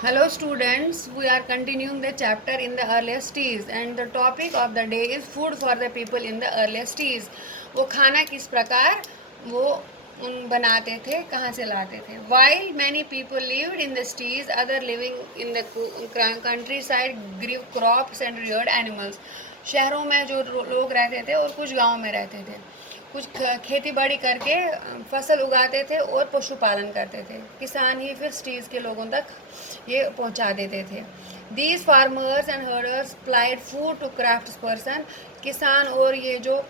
Hello students, we are continuing the chapter in the earliest years and the topic of the day is food for the people in the earliest years. वो खाना किस प्रकार वो बनाते थे, कहाँ से लाते थे. While many people lived in the cities, other living in the countryside grew crops and reared animals. शहरों में जो लोग रहते थे और कुछ गाँव में रहते थे, कुछ खेती बाड़ी करके फसल उगाते थे और पशुपालन करते थे. किसान ही फिर सिटीज़ के लोगों तक ये पहुंचा देते थे. These farmers and herders supplied food to craft person. किसान और ये जो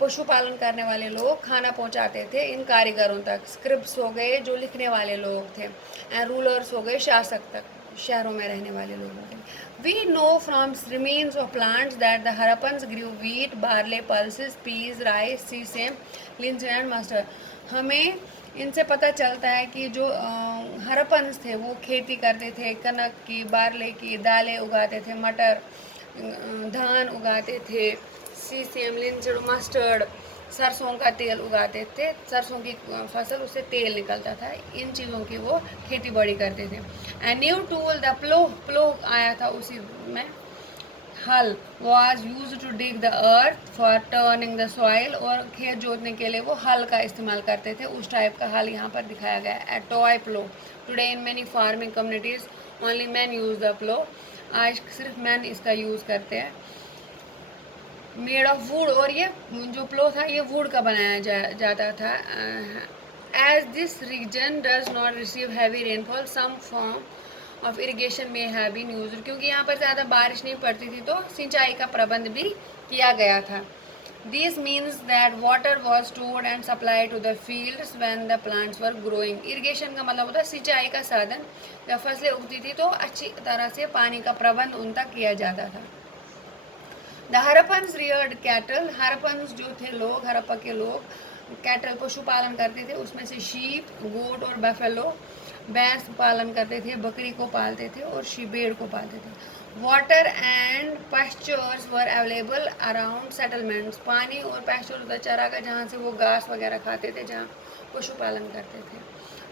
पशुपालन करने वाले लोग खाना पहुंचाते थे इन कारीगरों तक. स्क्रिप्ट्स हो गए जो लिखने वाले लोग थे, एंड रूलर्स हो गए शासक तक, शहरों में रहने वाले लोगों के. We know from remains of plants that the Harappans grew wheat, barley, pulses, peas, rice, sesame, linseed and mustard. हमें इनसे पता चलता है कि जो हरप्पन्स थे वो खेती करते थे, कनक की, बारले की, दालें उगाते थे, मटर, धान उगाते थे, सीसेम, लिंसीड, मस्टर्ड, सरसों का तेल उगाते थे. सरसों की फसल, उससे तेल निकलता था. इन चीज़ों की वो खेती बाड़ी करते थे. And new tool the plough आया था उसी में. हल was use to dig the earth for turning the soil. और खेत जोतने के लिए वो हल का इस्तेमाल करते थे. उस टाइप का हल यहाँ पर दिखाया गया है. Toy plough. Today in many farming communities only man use the plough. आज सिर्फ मैन इसका यूज़ करते हैं. Made of wood. और ये जो प्लो था ये वुड का बनाया जाता था. As this region does not receive heavy rainfall some form of irrigation may have been used. क्योंकि यहाँ पर ज़्यादा बारिश नहीं पड़ती थी तो सिंचाई का प्रबंध भी किया गया था. This means that water was stored and supply to the fields when the plants were growing. Irrigation का मतलब होता है सिंचाई का साधन. जब फसलें उगती थी तो अच्छी तरह से पानी का प्रबंध उन तक किया जाता था. The Harappans Rudyard cattle. Harappans जो थे लोग, हरप्पा के लोग कैटल पशुपालन करते थे. उसमें से शीप, गोट और बफेलो, भैंस पालन करते थे, बकरी को पालते थे और भेड़ को पालते थे. Water and pastures were available around settlements. पानी और पैस्चर होता चरागाह जहाँ से वो घास वगैरह खाते थे, जहाँ पशुपालन करते थे,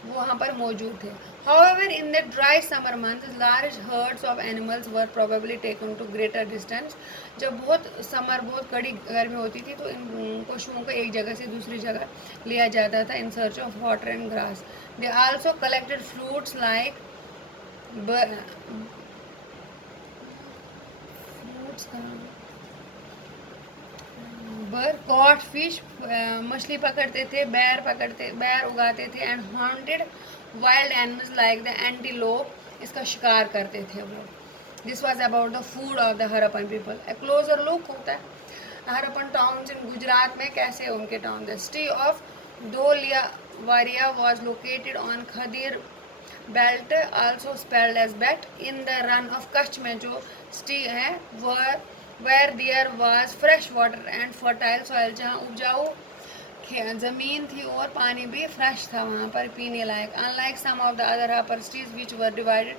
वो वहाँ पर मौजूद थे. However, in the dry summer months, large herds of animals were probably taken to greater distance. जब बहुत कड़ी गर्मी होती थी तो इन पशुओं को एक जगह से दूसरी जगह लिया जाता था in search of water and grass. They also collected fruits like caught fish, मछली पकड़ते थे, बैर उगाते थे, and hunted wild animals like the antelope. इसका शिकार करते थे वो. This was about the food of the Harappan people. A closer look होता है हरप्पन टाउन्स इन गुजरात में. कैसे उनके town. The city of Dholavira was located on Khadir belt, also spelled as Bet, in the Rann of Kutch में जो सिटी है वह where there was fresh water and fertile soil. जहाँ उपजाऊ ज़मीन थी और पानी भी फ्रेश था वहाँ पर पीने लायक. Unlike some of the other upper cities which were divided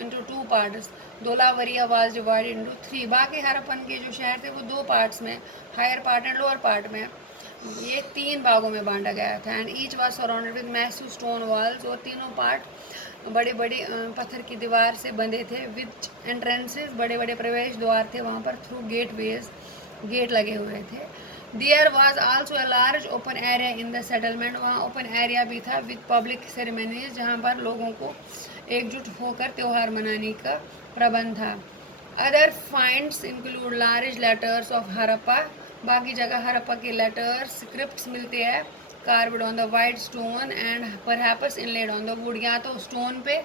into two parts, धोलावरिया was divided into three. बाकी हरप्पन के जो शहर थे वो दो पार्ट्स में, higher part and lower part में, ये 3 भागों में बांटा गया था. And each was surrounded with massive stone walls. और तीनों पार्ट बड़ी पत्थर की दीवार से बंधे थे. विद एंट्रेंसेस, बड़े प्रवेश द्वार थे वहाँ पर. थ्रू गेट लगे हुए थे. There was also a large open area in the settlement. वहाँ ओपन एरिया भी था विद पब्लिक सेरेमनीज, जहाँ पर लोगों को एकजुट होकर त्यौहार मनाने का प्रबंध था. Other finds include large letters of Harappa. बाकी जगह हरप्पा के लेटर्स, स्क्रिप्ट्स मिलते हैं. Carved on the white stone and perhaps inlaid on the wood. या तो स्टोन पे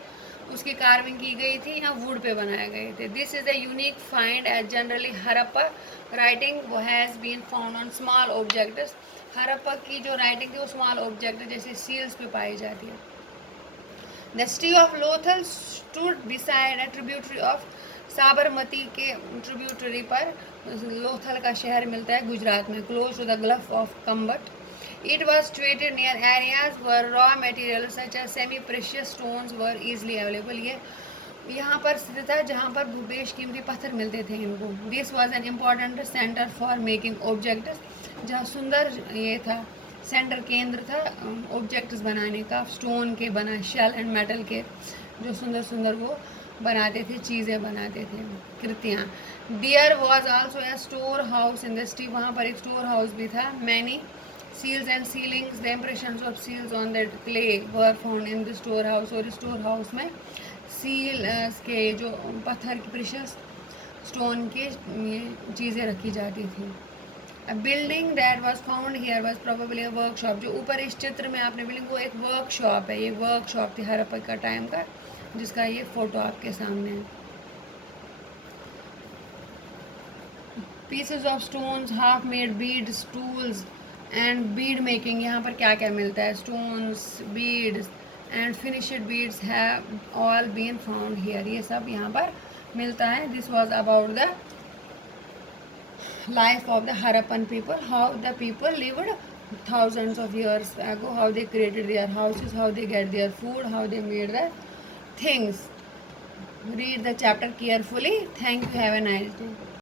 उसकी कार्विंग की गई थी या वुड पे बनाए गए थे. This is a unique find as generally Harappa writing has been found on small objects. Harappa की जो राइटिंग थी वो स्मॉल ऑब्जेक्ट जैसे सील्स पे पाई जाती है. The city of Lothal stood beside a tributary of. Sabarmati के ट्रिब्यूटरी पर लोथल का शहर मिलता है गुजरात में, close to the gulf of Khambhat. It was situated near areas where raw materials such as semi-precious stones were easily available. ये यहाँ पर स्थित था जहाँ पर बेशकीमती पत्थर मिलते थे इनको. This was an important center for making objects. जहाँ सुंदर ये था, सेंटर केंद्र था ऑब्जेक्ट्स बनाने का. स्टोन के बना, शेल एंड मेटल के जो सुंदर वो बनाते थे, चीज़ें बनाते थे, कृतियाँ। There was also a store house in the city, वहाँ पर एक स्टोर हाउस भी था। Many seals and sealings, the impressions of seals on the clay were found in the store house, और स्टोर हाउस में सील के जो पत्थर की प्रेशस स्टोन की ये चीज़ें रखी जाती थी। A building that was found here was probably a workshop, जो ऊपर इस चित्र में आपने बिल्डिंग, वो एक वर्कशॉप है, ये वर्कशॉप थी हड़प्पा का टाइम का, जिसका ये फोटो आपके सामने है। Pieces of stones, half made beads, tools and bead making, यहाँ पर क्या क्या मिलता है, stones, beads and finished beads have all been found here, ये सब यहाँ पर मिलता है। This was about the life of the Harappan people, how the people lived thousands of years ago, how they created their houses, how they get their food, how they made the things. Read the chapter carefully. Thank you. Have a nice day.